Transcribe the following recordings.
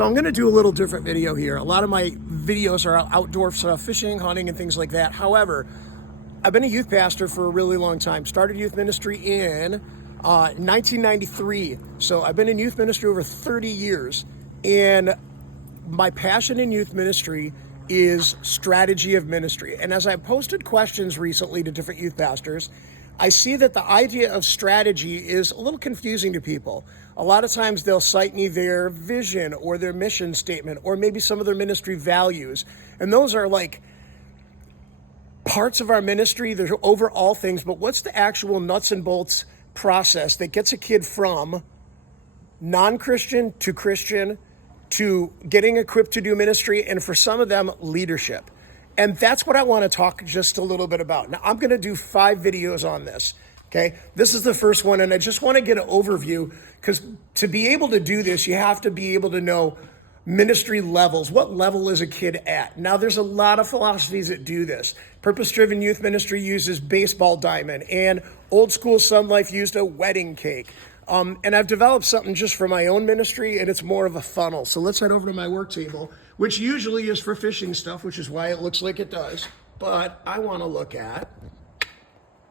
So I'm gonna do a little different video here. A lot of my videos are outdoor stuff, fishing, hunting, and things like that. However, I've been a youth pastor for a really long time. Started youth ministry in 1993. So I've been in youth ministry over 30 years. And my passion in youth ministry is strategy of ministry. And as I posted questions recently to different youth pastors, I see that the idea of strategy is a little confusing to people. A lot of times they'll cite me their vision or their mission statement or maybe some of their ministry values. And those are like parts of our ministry, they're overall things, but what's the actual nuts and bolts process that gets a kid from non-Christian to getting equipped to do ministry, and for some of them, leadership. And that's what I want to talk just a little bit about. Now, I'm going to do 5 videos on this, okay? This is the first one, and I just want to get an overview, because to be able to do this, you have to be able to know ministry levels. What level is a kid at? Now, there's a lot of philosophies that do this. Purpose-driven youth ministry uses baseball diamond, and old school Sun Life used a wedding cake. And I've developed something just for my own ministry, and it's more of a funnel. So let's head over to my work table, which usually is for fishing stuff, which is why it looks like it does. But I want to look at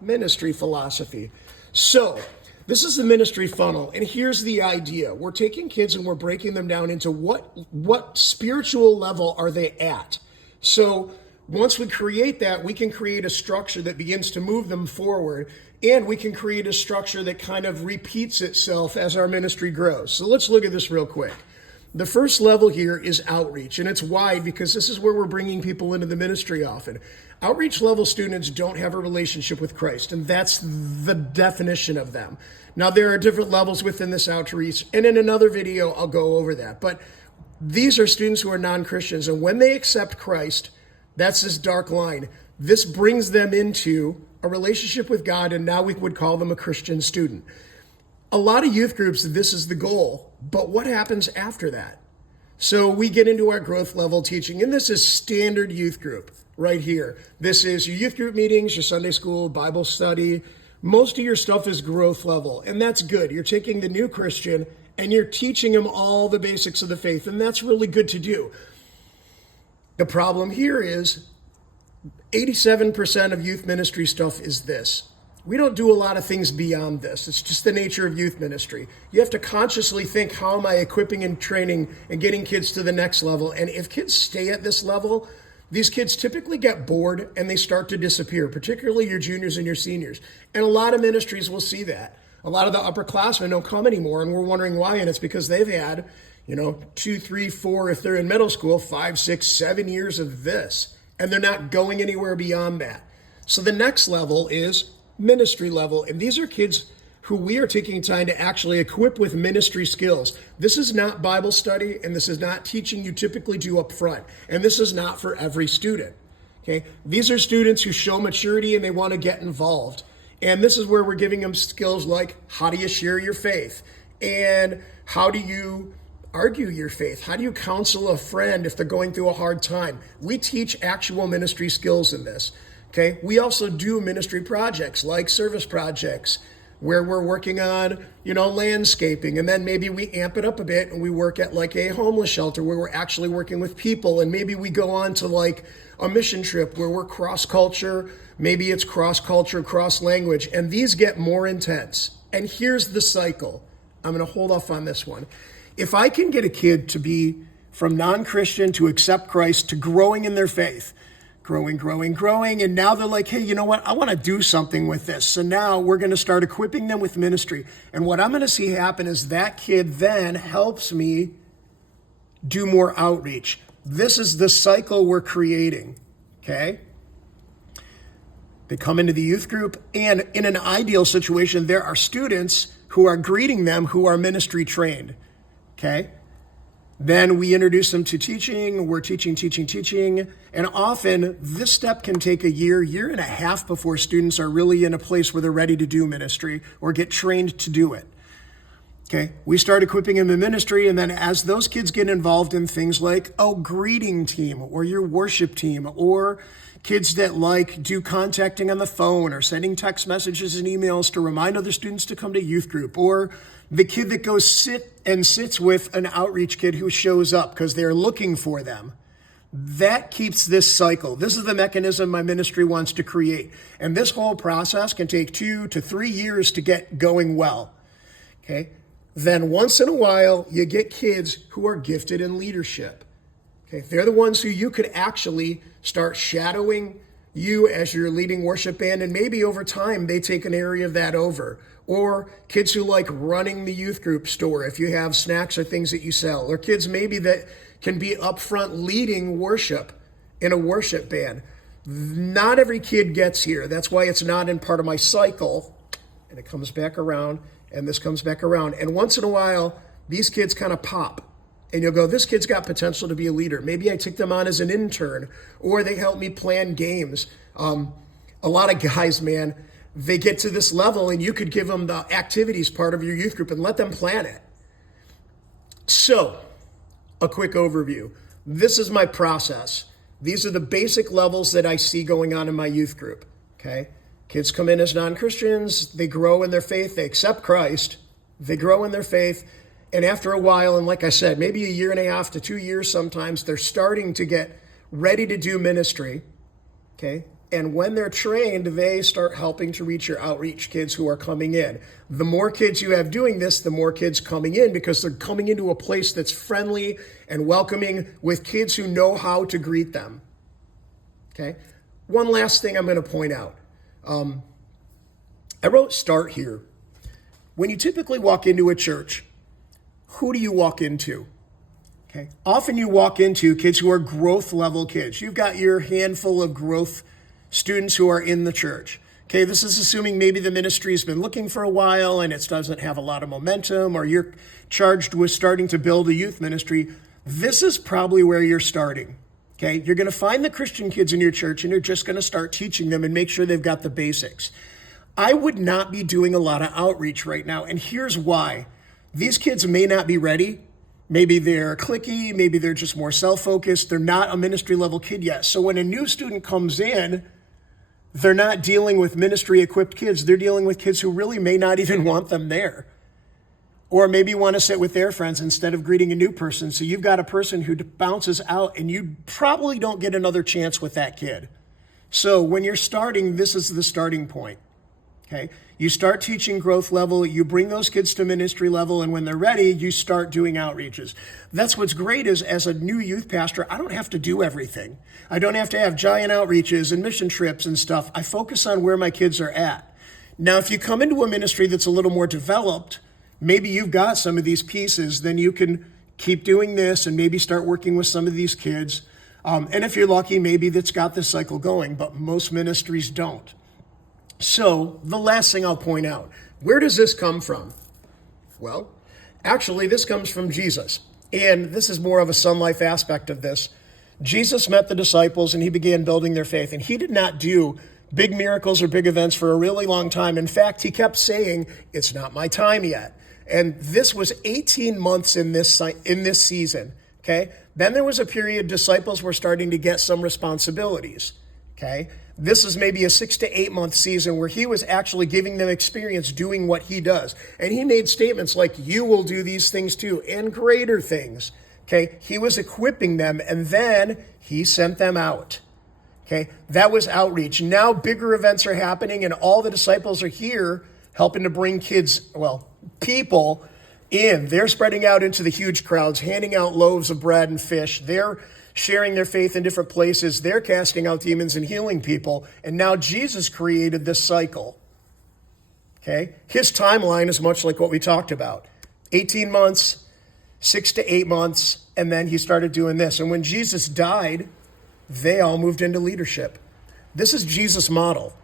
ministry philosophy. So this is the ministry funnel, and here's the idea. We're taking kids and we're breaking them down into what spiritual level are they at. So once we create that, we can create a structure that begins to move them forward, and we can create a structure that kind of repeats itself as our ministry grows. So let's look at this real quick. The first level here is outreach, and it's wide because this is where we're bringing people into the ministry often. Outreach level students don't have a relationship with Christ, and that's the definition of them. Now, there are different levels within this outreach, and in another video, I'll go over that. But these are students who are non-Christians, and when they accept Christ, that's this dark line. This brings them into a relationship with God, and now we would call them a Christian student. A lot of youth groups, this is the goal, but what happens after that? So we get into our growth level teaching, and this is standard youth group right here. This is your youth group meetings, your Sunday school, Bible study. Most of your stuff is growth level, and that's good. You're taking the new Christian and you're teaching them all the basics of the faith, and that's really good to do. The problem here is 87% of youth ministry stuff is this. We don't do a lot of things beyond this. It's just the nature of youth ministry. You have to consciously think, how am I equipping and training and getting kids to the next level? And if kids stay at this level, these kids typically get bored and they start to disappear, particularly your juniors and your seniors. And a lot of ministries will see that. A lot of the upperclassmen don't come anymore, and we're wondering why, and it's because they've had 2, 3, 4, if they're in middle school, 5, 6, 7 years of this. And they're not going anywhere beyond that. So the next level is ministry level. And these are kids who we are taking time to actually equip with ministry skills. This is not Bible study, and this is not teaching you typically do up front. And this is not for every student. Okay? These are students who show maturity and they want to get involved. And this is where we're giving them skills like, how do you share your faith? And how do you argue your faith? How do you counsel a friend if they're going through a hard time? We teach actual ministry skills in this, okay? We also do ministry projects like service projects where we're working on, landscaping, and then maybe we amp it up a bit and we work at like a homeless shelter where we're actually working with people, and maybe we go on to like a mission trip where we're cross-culture, maybe it's cross-culture, cross-language, and these get more intense. And here's the cycle. I'm going to hold off on this one. If I can get a kid to be from non-Christian to accept Christ to growing in their faith, growing, and now they're like, hey, you know what? I want to do something with this. So now we're going to start equipping them with ministry. And what I'm going to see happen is that kid then helps me do more outreach. This is the cycle we're creating, okay? They come into the youth group, and in an ideal situation, there are students who are greeting them who are ministry trained. Okay, then we introduce them to teaching. We're teaching. And often this step can take a year and a half before students are really in a place where they're ready to do ministry or get trained to do it. Okay, we start equipping them in ministry, and then as those kids get involved in things like greeting team or your worship team or kids that do contacting on the phone or sending text messages and emails to remind other students to come to youth group, or the kid that goes sits with an outreach kid who shows up because they're looking for them. That keeps this cycle. This is the mechanism my ministry wants to create. And this whole process can take 2 to 3 years to get going well. Okay? Then once in a while, you get kids who are gifted in leadership. Okay? They're the ones who you could actually start shadowing you as your leading worship band, and maybe over time they take an area of that over. Or kids who like running the youth group store if you have snacks or things that you sell. Or kids maybe that can be up front leading worship in a worship band. Not every kid gets here. That's why it's not in part of my cycle. And it comes back around, and this comes back around. And once in a while, these kids kind of pop. And you'll go, this kid's got potential to be a leader. Maybe I took them on as an intern, or they help me plan games. A lot of guys, man, they get to this level, and you could give them the activities part of your youth group and let them plan it. So, a quick overview. This is my process. These are the basic levels that I see going on in my youth group, okay? Kids come in as non-Christians, they grow in their faith, they accept Christ, they grow in their faith, and after a while, and like I said, maybe 1.5 years to 2 years sometimes, they're starting to get ready to do ministry, okay? And when they're trained, they start helping to reach your outreach kids who are coming in. The more kids you have doing this, the more kids coming in, because they're coming into a place that's friendly and welcoming with kids who know how to greet them. Okay? One last thing I'm going to point out. I wrote start here. When you typically walk into a church, who do you walk into? Okay. Often you walk into kids who are growth level kids. You've got your handful of growth students who are in the church. Okay, this is assuming maybe the ministry has been looking for a while and it doesn't have a lot of momentum, or you're charged with starting to build a youth ministry. This is probably where you're starting. Okay, you're going to find the Christian kids in your church and you're just going to start teaching them and make sure they've got the basics. I would not be doing a lot of outreach right now, and here's why. These kids may not be ready. Maybe they're cliquey, maybe they're just more self-focused. They're not a ministry level kid yet. So when a new student comes in, they're not dealing with ministry-equipped kids. They're dealing with kids who really may not even want them there. Or maybe want to sit with their friends instead of greeting a new person. So you've got a person who bounces out, and you probably don't get another chance with that kid. So when you're starting, this is the starting point. Okay? You start teaching growth level, you bring those kids to ministry level, and when they're ready, you start doing outreaches. That's what's great is, as a new youth pastor, I don't have to do everything. I don't have to have giant outreaches and mission trips and stuff. I focus on where my kids are at. Now, if you come into a ministry that's a little more developed, maybe you've got some of these pieces, then you can keep doing this and maybe start working with some of these kids. And if you're lucky, maybe that's got this cycle going, but most ministries don't. So the last thing I'll point out, where does this come from? Well, actually, this comes from Jesus. And this is more of a Sun Life aspect of this. Jesus met the disciples and he began building their faith. And he did not do big miracles or big events for a really long time. In fact, he kept saying, it's not my time yet. And this was 18 months in this season. Okay. Then there was a period disciples were starting to get some responsibilities. Okay. This is maybe a 6 to 8 month season where he was actually giving them experience doing what he does. And he made statements like, you will do these things too, and greater things. Okay. He was equipping them, and then he sent them out. Okay. That was outreach. Now bigger events are happening, and all the disciples are here helping to bring people in. They're spreading out into the huge crowds, handing out loaves of bread and fish. They're sharing their faith in different places. They're casting out demons and healing people. And now Jesus created this cycle. Okay? His timeline is much like what we talked about. 18 months, 6 to 8 months, and then he started doing this. And when Jesus died, they all moved into leadership. This is Jesus' model.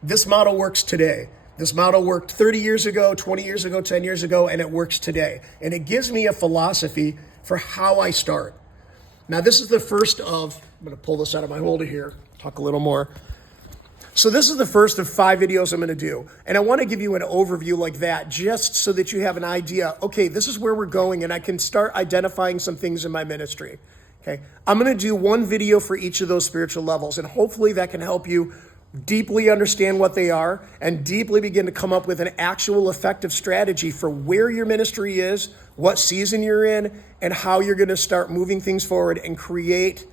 This model works today. This model worked 30 years ago, 20 years ago, 10 years ago, and it works today. And it gives me a philosophy for how I start. Now, this is the first of, I'm going to pull this out of my holder here, talk a little more. So this is the first of 5 videos I'm going to do. And I want to give you an overview like that, just so that you have an idea, okay, this is where we're going, and I can start identifying some things in my ministry. Okay, I'm going to do one video for each of those spiritual levels, and hopefully that can help you deeply understand what they are and deeply begin to come up with an actual effective strategy for where your ministry is, what season you're in, and how you're going to start moving things forward and create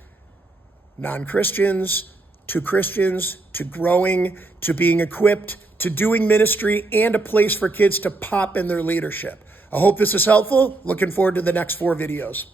non-Christians to Christians, to growing, to being equipped, to doing ministry, and a place for kids to pop in their leadership. I hope this is helpful. Looking forward to the next 4 videos.